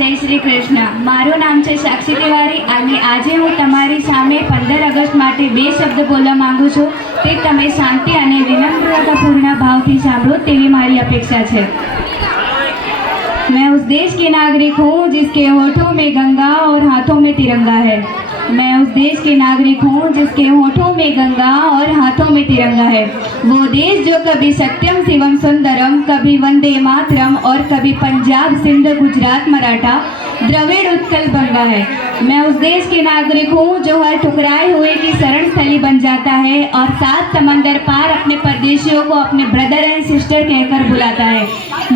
જય શ્રી કૃષ્ણ. મારું નામ છે સાક્ષી તિવારી અને આજે હું તમારી સામે 15 ઓગસ્ટ માટે બે શબ્દ બોલવા માંગુ છું. તે તમે શાંતિ અને વિનમ્રતાપૂર્ણ ભાવથી સાંભળો તેવી મારી અપેક્ષા છે. मैं उस देश की नागरिक हूँ जिसके होठों में गंगा और हाथों में तिरंगा है. मैं उस देश की नागरिक हूँ जिसके होठों में गंगा और हाथों में तिरंगा है. वो देश जो कभी सत्यम शिवम सुंदरम, कभी वंदे मातरम और कभी पंजाब सिंध गुजरात मराठा द्रविड़ उत्कल गंगा है. मैं उस देश की नागरिक हूँ जो हर ठुकराए हुए की शरण स्थली बन जाता है और 7 समंदर पार अपने परदेशियों को अपने ब्रदर एंड सिस्टर कहकर बुलाता है.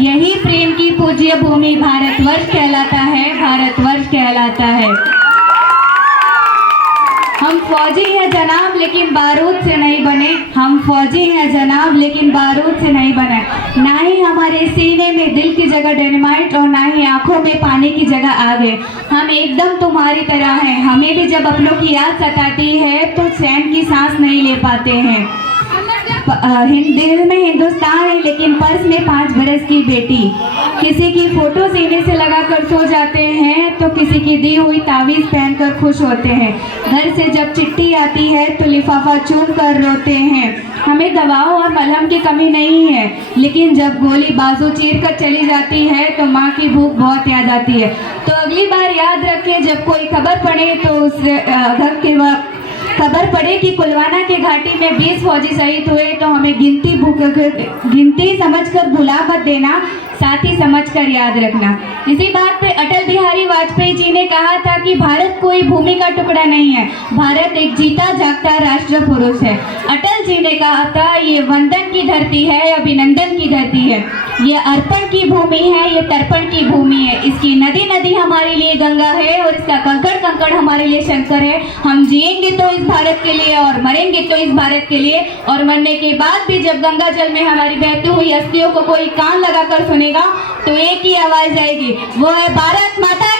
यही प्रेम की पूज्य भूमि भारतवर्ष कहलाता है, भारतवर्ष कहलाता है. हम फौजी हैं जनाब लेकिन बारूद से नहीं बने. हम फौजी हैं जनाब लेकिन बारूद से नहीं बने. ना ही हमारे सीने में दिल की जगह डायनामाइट और ना ही आंखों में पानी की जगह आग है. हम एकदम तुम्हारी तरह हैं. हमें भी जब अपनों की याद सताती है तो चैन की सांस नहीं ले पाते हैं. दिल में हिंदुस्तान है लेकिन पर्स में 5 बरस की बेटी. किसी की फोटो सीने से लगाकर सो जाते हैं तो किसी की दी हुई तावीज़ पहनकर खुश होते हैं. घर से जब चिट्ठी आती है तो लिफाफा चूम कर रोते हैं. हमें दवाओं और मलहम की कमी नहीं है लेकिन जब गोली बाजू चीर कर चली जाती है तो माँ की भूख बहुत याद आती है. तो अगली बार याद रखें जब कोई खबर पड़े तो उस घर के खबर पड़े कि पुलवामा के घाटी में 20 फौजी शहीद हुए तो हमें गिनती समझकर भुला मत देना, साथ ही समझकर याद रखना. इसी बात पे अटल बिहारी वाजपेयी जी ने कहा था कि भारत कोई भूमि का टुकड़ा नहीं है, भारत एक जीता जागता राष्ट्र पुरुष है. अटल जी ने कहा था ये वंदन की धरती है, अभिनंदन की धरती है, ये अर्पण की भूमि है, ये तर्पण की भूमि है. इसकी नदी नदी हमारे लिए गंगा है और इसका कंकड़ कंकड़ हमारे लिए शंकर है. हम जिएंगे तो इस भारत के लिए और मरेंगे तो इस भारत के लिए. और मरने के बाद भी जब गंगा जल में हमारी बहती हुई अस्थियों को कोई कान लगाकर सुनेगा तो एक ही आवाज आएगी, वो है भारत माता